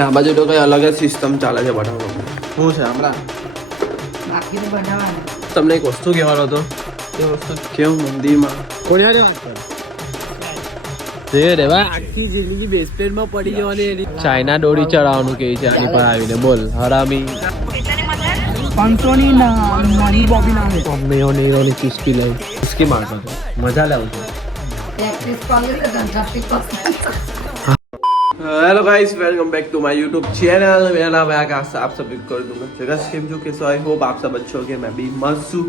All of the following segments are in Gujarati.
આ બાજુ તો કઈ અલગ જ સિસ્ટમ ચાલે છે બનાવવાનું. શું છે હમણાં બાકીનું બનાવવાનું. તમને એક વસ્તુ કહેવાનો હતો. એ વસ્તુ કેવું મંદિરમાં કોની હારી વાત કરે આખી જિંદગી બેસપેનમાં પડી જવાની. ચાઇના દોરી ચડાવવાનું કે છે આની પર આવીને બોલ હરામી 500 ની નાની બોબી ના મમ્મીઓની ચુસ્કી લઈ ચુસ્કી મારતો હતો. મજા લાવું છું. Hello guys, welcome back to my YouTube channel. मेरा नाम है आकाश. आप सभी को कर दूंगा जगह केम जो के सो आई होप आप सब अच्छे होंगे. मैं भी मस्त हूँ,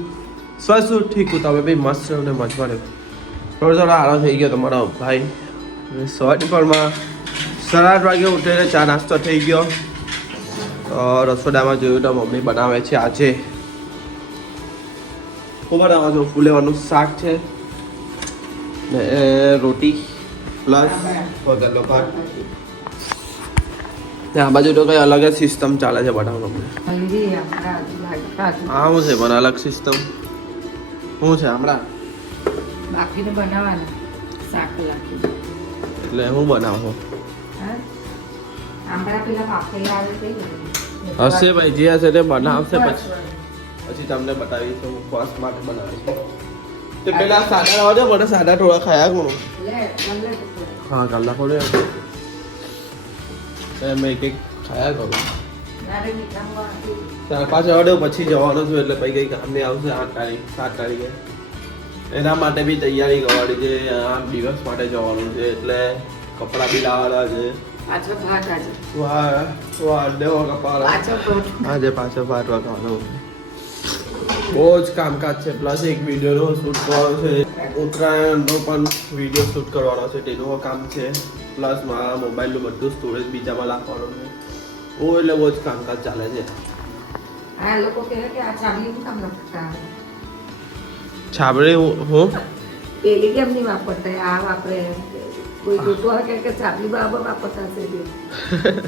स्वस्थ हूँ, ठीक हूँ. તમે બી મસ્ત રહો ને મજમાં રહો. થોડો આરામ થઈ ગયો તમારો ભાઈ. સવારની પરમાં 8:30 વાગે ઉઠીને ચા નાસ્તો થઈ ગયો. રસોડામાં જોયું તો મમ્મી બનાવે છે આજે શું બનાવવા જો ફૂલેવાનું શાક છે ને રોટી પ્લસ હોટેલનો ભાત. આ બાજુ તો કઈ અલગ જ સિસ્ટમ ચાલે છે બનાવવાનું. હા શું છે પણ અલગ સિસ્ટમ શું છે હમણાં બાકીનું બનાવવાનું શાક લાખી. એટલે હું બનાવો આંબળા પેલા પાપેલા આવે તે હશે ભાઈ જે હશે તે બનાવશે પછી તમને બતાવીશ. હું ઉપવાસ માટે બનાવીશ. તે પેલા સાદા લાવજો મને સાદા થોડા ખાયા કરું. હા કાલ નાખો ને મેં એક ખાયા કરું. 4-5 વાગે પછી જવાનો છું એટલે પછી કઈ કામ નહીં આવશે. 8 તારીખ 7 તારીખે એના માટે બી તૈયારી કરવાની છે. 8 દિવસ માટે જવાનું છે એટલે કપડાં બી લાવવાના છે. આજે પાછો ભાત વાગવાનો. બહુ જ કામકાજ છે. પ્લસ એક વિડીયોનો શૂટ કરવાનો છે. ઉત્તરાયણનો પણ વિડીયો શૂટ કરવાનો છે તેનું કામ છે. પ્લસ મારા મોબાઈલનું બધું સ્ટોરેજ બીજામાં નાખવાનું છે. બહુ એટલે બહુ જ કામકાજ ચાલે છે. આ લોકો કહે કે આ ચાબલીનું કામ લખતા છાબડી હું પેલી કેમ નહીં વાપરતા આ વાપરે કોઈ જોતું હોય કે ચાબલી બરાબર વાપરતા હશે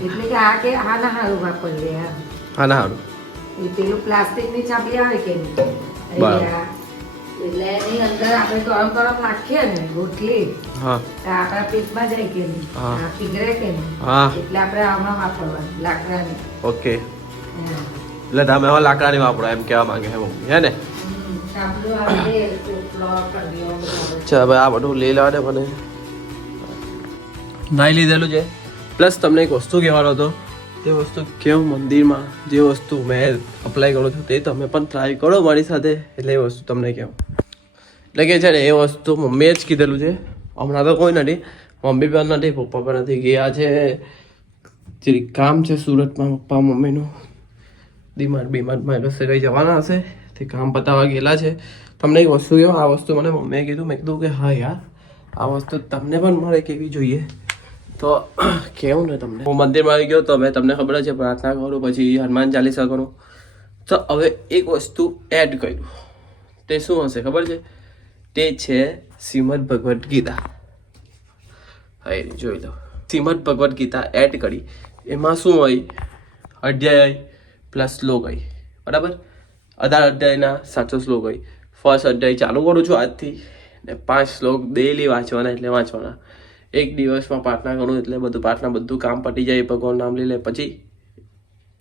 એટલે કે આ કે આ ના હારું વાપરીએ. હા ના સારું એ પેલું પ્લાસ્ટિકની ચાબલી આવે કે નહીં એટલે એની અંદર આપણે ગરમ ગરમ નાખીએ ને રોટલી હા આપણા પેટમાં જાય કે નહીં પીગળે કે નહીં હા એટલે આપણે આમાં વાપરવાની લાકડાની. ઓકે એટલે તમે હવે લાકડાની વાપરો એમ કહેવા માંગે છે મમ્મી હે ને. ચાલ ભાઈ આ બધું લઈ લેવા દે મને. નાઈ લીધેલું છે. પ્લસ તમને એક વસ્તુ કહેવાનો હતો. તે વસ્તુ કેવું મંદિરમાં જે વસ્તુ મેં અપ્લાય કરું છું તે તમે પણ ટ્રાય કરો મારી સાથે. એટલે એ વસ્તુ તમને કહેવું એટલે કે છે ને એ વસ્તુ મમ્મીએ જ કીધેલું છે. હમણાં તો કોઈ નથી, મમ્મી પણ નથી, પપ્પા પણ નથી. ગયા છે જે કામ છે સુરતમાં પપ્પા મમ્મીનું. બીમારમાં કશે કંઈ જવાના હશે તે કામ પતાવવા ગયેલા છે. તમને એક વસ્તુ કહો. આ વસ્તુ મને મમ્મીએ કીધું. મેં કીધું કે હા યાર આ વસ્તુ તમને પણ મળે કેવી જોઈએ તો કેવું ને તમને. હું મંદિરમાં આવી ગયો તો મેં તમને ખબર છે પ્રાર્થના કરું પછી હનુમાન ચાલીસા કરું. તો હવે એક વસ્તુ એડ કર્યું. તે શું હશે ખબર છે? તે છે શ્રીમદ ભગવદ્ ગીતા. હા જોઈ લો. શ્રીમદ ભગવદ્ ગીતા એડ કરી. એમાં શું હોય? અધ્યાય પ્લસ શ્લોક હોય બરાબર. 18 અધ્યાયના 700 શ્લોક હોય. ફર્સ્ટ અધ્યાય ચાલુ કરું છું આજથી ને 5 શ્લોક ડેઈલી વાંચવાના. એટલે વાંચવાના. એક દિવસમાં પ્રાર્થના કરું એટલે બધું કામ પતી જાય. ભગવાન નામ લઈ લે પછી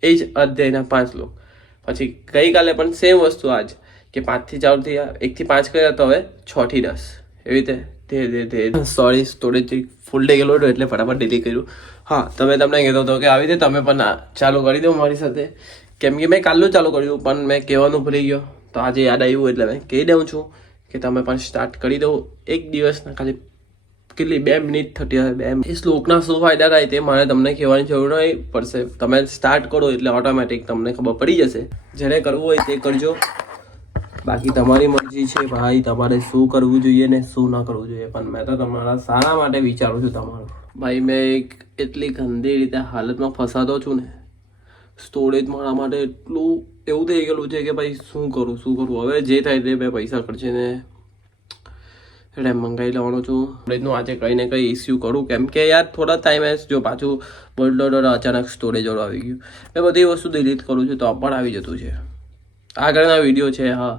એ જ અધ્યાયના 5 શ્લોક. પછી ગઈકાલે પણ સેમ વસ્તુ આજ કે 5 થી ચાલુ થયા. 1 થી 5 કર્યા તો હવે 6 થી 10 એવી રીતે ધીરે સોરી સ્ટોરેજ ફૂલ થઈ ગયેલું હતું એટલે ફટાફટ ડિલીટ કર્યું. હા તમને કહેતો હતો કે આવી રીતે તમે પણ ચાલુ કરી દો મારી સાથે. કેમ કે મેં કાલનું ચાલુ કર્યું પણ મેં કહેવાનું ભૂલી ગયો તો આજે યાદ આવ્યું એટલે મેં કહી દઉં છું કે તમે પણ સ્ટાર્ટ કરી દો. એક દિવસના ખાલી કેટલી 2 મિનિટ થતી હશે. 2 મિનિટ. એ શ્લોકના શું ફાયદા થાય તે મારે તમને કહેવાની જરૂર નહીં પડશે. તમે સ્ટાર્ટ કરો એટલે ઓટોમેટિક તમને ખબર પડી જશે. જેને કરવું હોય તે કરજો. બાકી તમારી મરજી છે ભાઈ તમારે શું કરવું જોઈએ ને શું ના કરવું જોઈએ. પણ મેં તો તમારા સારા માટે વિચારું છું તમારું. ભાઈ મેં એક એટલી ગંદી રીતે હાલતમાં ફસાતો છું ને. સ્ટોરેજ મારા માટે એટલું એવું થઈ ગયેલું છે કે ભાઈ શું કરું. હવે જે થાય તે મેં પૈસા ખર્ચીને રેમ મંગાવી લેવાનો છું. સ્ટોરેજનું આજે કંઈ ને કંઈ ઇસ્યુ કરું કેમ કે યાર થોડા ટાઈમે જો પાછું બોલ્ડર અચાનક સ્ટોરેજ વાળું આવી ગયું. મેં બધી વસ્તુ ડિલીટ કરું છું તો પણ આવી જતું છે. આગળના વિડીયો છે હા.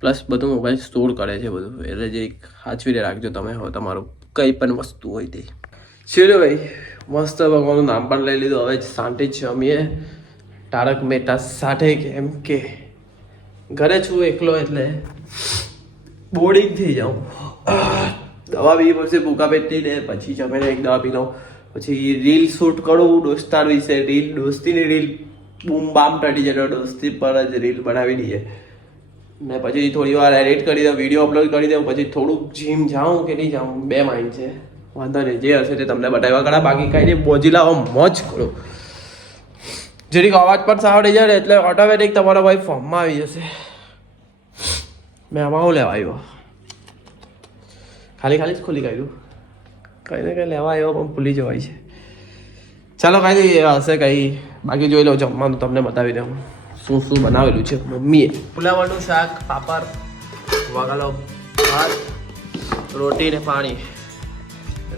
પ્લસ બધું મોબાઈલ સ્ટોર કરે છે બધું. એટલે જે સાચવીને રાખજો તમે હવે તમારું કંઈ પણ વસ્તુ હોય તે. ચલો ભાઈ મસ્ત ભગવાનનું નામ પણ લઈ લીધું. હવે શાંતિ જ જમીએ. તારક મહેતા સાથે કેમ કે ઘરે છું એકલો એટલે બોરિંગ થઈ જાઉં. દવા પીવી પડશે ભૂકા પેટની ને પછી જમીને એક દવા પી લઉં. પછી રીલ શૂટ કરું દોસ્તાર વિશે. દોસ્તીની રીલ બૂમ બામ ટટી જાય તો દોસ્તી પર જ રીલ બનાવી દઈએ ને પછી થોડી વાર એડિટ કરી દઉં, વિડીયો અપલોડ કરી દઉં. પછી થોડુંક જીમ જાઉં કે નહીં જાઉં બે માઇન્ડ છે. વાંધો નહીં, જે હશે તે તમને બતાવ્યા કરા. બાકી કાંઈ નહીં, બોજી લાવો મોજ કરો. જેની અવાજ પણ સારો થઈ જાય એટલે ઓટોમેટિક તમારો ભાઈ ફોર્મમાં આવી જશે. મેં આમાં હું લેવા આવ્યો? ખાલી જ ખોલી કાઢ્યું. કંઈ ને કંઈ લેવા આવ્યો પણ ભૂલી જવાય છે. ચાલો કાંઈ નહીં, હશે કંઈ. બાકી જોઈ લો, જમવાનું તમને બતાવી દઉં શું શું બનાવેલું છે મમ્મીએ. પુલાવનું શાક, પાપડ, વગાલો ભાત, રોટી ને પાણી.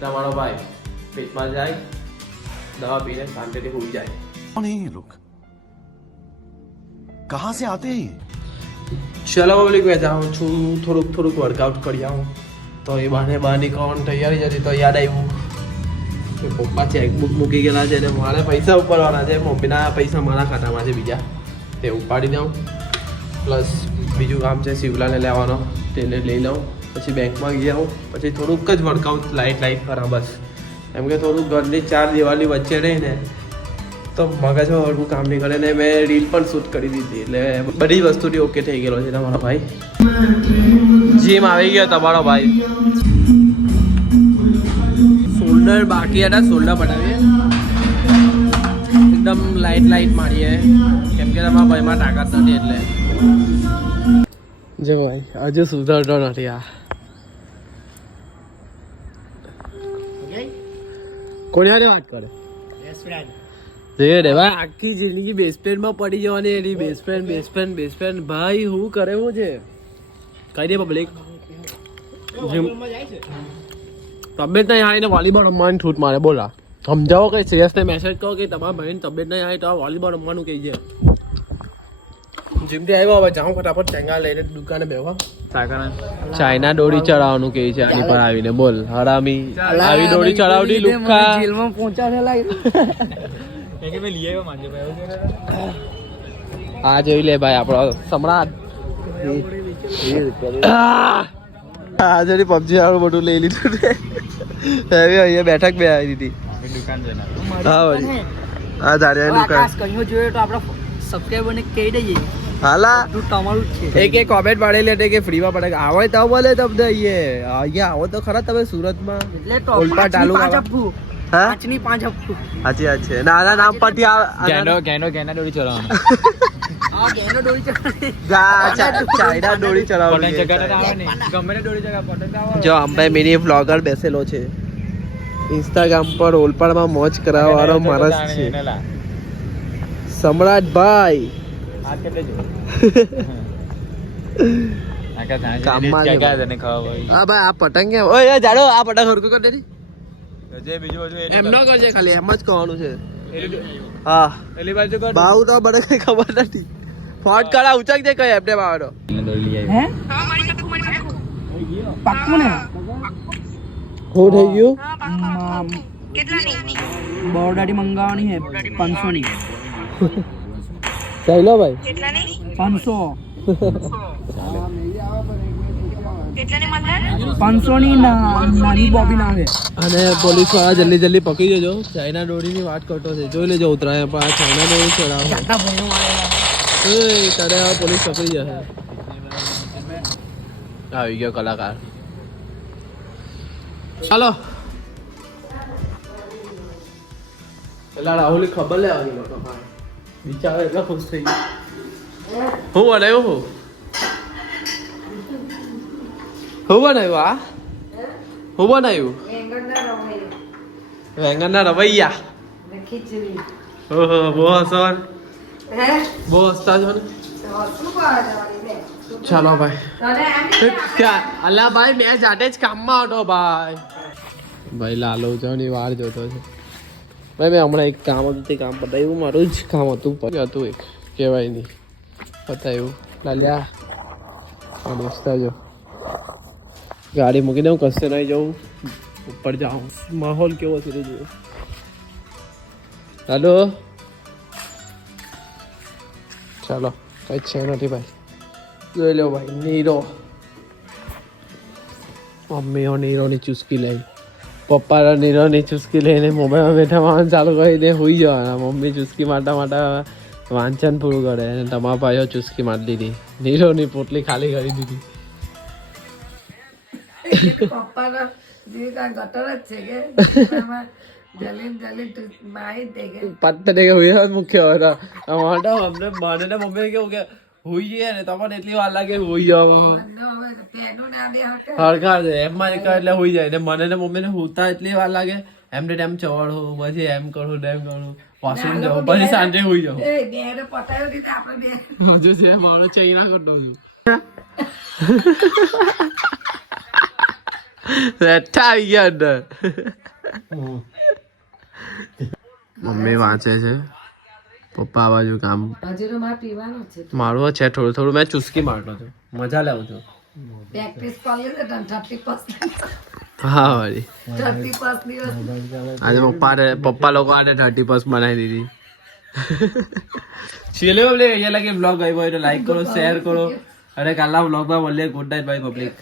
તમારો ભાઈ પેટમાં જાય, દવા પીને શાંતિથી સૂઈ જાય. कौन है ये लोग कहाँ से आते हैं ચલો પબ્લિક, મેં જાઉં છું થોડુંક વર્કઆઉટ કરી આવું. તો એ બહાર નીકળવાની તૈયારી જતી તો યાદ આવ્યું કે પપ્પા ચેકબુક મૂકી ગયેલા છે અને મારે પૈસા ઉપાડવાના છે. મમ્મીના પૈસા મારા ખાતામાં છે બીજા, તે ઉપાડી દઉં. પ્લસ બીજું કામ છે શિવલાને લેવાનો, તેને લઈ લઉં. પછી બેંકમાં ગઈ આવું. પછી થોડુંક જ વર્કઆઉટ લાઇટ કરા બસ. એમ કે થોડુંક ઘરની 4 દિવાલની વચ્ચે રહીને તો મગજ હળવું કામ નહીં કરે. ને મેં રીલ પણ શૂટ કરી દીધી એટલે બધી જ વસ્તુથી ઓકે થઈ ગયેલો છે તમારો ભાઈ. જીમ આવી ગયો તમારો ભાઈ. શોલ્ડર બાકી હતા, શોલ્ડર બનાવીએ એકદમ લાઇટ મારીએ કેમ કે તમારા ભાઈમાં તાકાત નથી એટલે. જો ભાઈ હજુ સુધરતો નથી આ. કોની હારે વાત કરે? ભાઈ આખી જિંદગી બેસ્ટ ફ્રેન્ડમાં પડી જવાની એની. બેસ્ટ ફ્રેન્ડ ભાઈ હું કરે હું છે કઈ દે પબ્લિક. તબિયત નહીં હારી ને વોલીબોલ રમવાની છૂટ મારે. બોલા સમજાવો કઈ શ્રેયસને મેસેજ કહો કે તમારા ભાઈની તબિયત નહીં હારી તો વોલીબોલ રમવાનું કહી છે. જીમથી આવ્યો, હવે જાઉં ફટાફટ ચેંગા લઈને દુકાને બેવા. ચાઇના દોરી ચડાવવાનું કહે છે આની પર આવીને. બોલ હરામી આવી દોરી ચડાવડી લુખા જેલમાં પહોંચાડેલા. હા જોઈ લે ભાઈ આપણો સમ્રાટ. હા જરી પબજી વાળું બધું લઈ લીધું છે. અહીંયા બેઠક બે આવી દીધી. હા ભાઈ હા તારી દુકાન કયો જોઈએ તો આપણે સબસ્ક્રાઇબર ને કહી દઈએ. હાલા તમારું એક કોમેન્ટ પાડેલી હતી કે ફ્રીમાં પડે. આવે તો બોલે તમને અહીંયા આવો તો ખરા તમે સુરતમાં ઓલપા તાલુકા. સાચી વાત છે. નાના નામ પરથી ચાઇના દોરી ચલાવવાની. જો અંબે મિની વ્લોગર બેસેલો છે ઇન્સ્ટાગ્રામ પર. ઓલપાડમાં મોજ કરાવવા વાળો માણસ છે સમ્રાટભાઈ. કામમાં હા ભાઈ આ પતંગ ઓય જાડો આ પતંગ હરકું કરી દેની. એમ ન કરજે, ખાલી એમ જ કહેવાનું છે. હા બાઉ તો મને કઈ ખબર નથી. ફોટ કરા ઉચક દે કઈ એમને બાવાનો. હે પાક્કું ને હો થઈ ગયું. કેટલાની બોર્ડાડી મંગાવવાની હે 500 ની. ચાલો ભાઈ કેટલાની 500 ની નાની બોબી ના આવે. અને પોલીસ વાળા જલ્દી પકડી દેજો. ચાઇના દોરીની વાત કરતો છે. જોઈ લેજો ઉતરાય પણ આ ચાઇના દોરી ચડાવે. તારે પોલીસ પકડી જશે. આવી ગયો કલાકાર. ચાલો પેલા રાહુલ ખબર લેવાની નતો ભાઈ. બિચારો એટલા ખુશ થઈ ગયો. હું બનાવ્યું હું બનાવ્યું આ હું બનાવ્યું વેંગણના રવૈયા. ઓહો બહુ હસવાન બહુ હસતા છો ને. ચાલો ભાઈ અલ્લા ભાઈ મેં જાતે જ કામમાં હતો ભાઈ. ભાઈ લાલો ની વાર જોતો છે ભાઈ. મેં હમણાં એક કામ હતું તે કામ પતાવ્યું. મારું જ કામ હતું હતું એક કહેવાય નહીં પતાવ્યું. લાલ્યા આ દોસ્તા જો ગાડી મૂકી દઉં કશે નહીં જવું ઉપર જાઉં. માહોલ કેવો છે જોયું. હેલો ચાલો કઈ છે નથી ભાઈ જોઈ લો ભાઈ નીરો મમ્મીઓ નીરોની ચુસ્કી લઈ પપ્પા નીરોની ચુસ્કી લઈને મોબાઈલમાં બેઠા વાંચન ચાલુ કરીને હોઈ જવાના મમ્મી ચુસ્કી માટા વાંચન પૂરું કરે અને તમારા ભાઈઓ ચુસ્કી મારી દીધી નીરોની પોટલી ખાલી કરી દીધી પપ્પાનો જીવ કાંઈ ગટર જ છે કે એમાં જલીન મારી દે કે પત્તે કે હુઈ મુખ્ય હતા અમારા અમને મને ને મમ્મી કેવું કે હુઈ જઈએ ને તમને એટલી વાર લાગે હુઈ જાવ હવે પેનું ના દે હકે હરખા છે એમ માં એટલે હુઈ જાય ને મને ને મમ્મી ને હુતા એટલી વાર લાગે એમ ને ટાઈમ ચવાડું પછી એમ કરું તેમ કરું વોશરૂમ જવું પછી સાંજે હુઈ જાઉં એ બેને પતાવ્યો નહીં ને આપણે બે હજુ છે મારો ચૈના કરતો છું બેઠા આવી ગયા અંદર મમ્મી વાંચે છે પપ્પા આ બાજુ કામ હજુ તો મારે પીવાનું છે મારું છે થોડું થોડું મેં ચુસ્કી મારતો છું મજા લેવું છું પ્રેક્ટિસ કરી લે તને 30% હા વાળી 30% દિવસ આજે પપ્પા લોકો આને 30% બનાવી દીધી ચલો બોલે અહીંયા લાગે બ્લોગ આવ્યો હોય તો લાઈક કરો શેર કરો અને કાલના બ્લોગમાં મળીએ ગુડ નાઇટ બાય પબ્લિક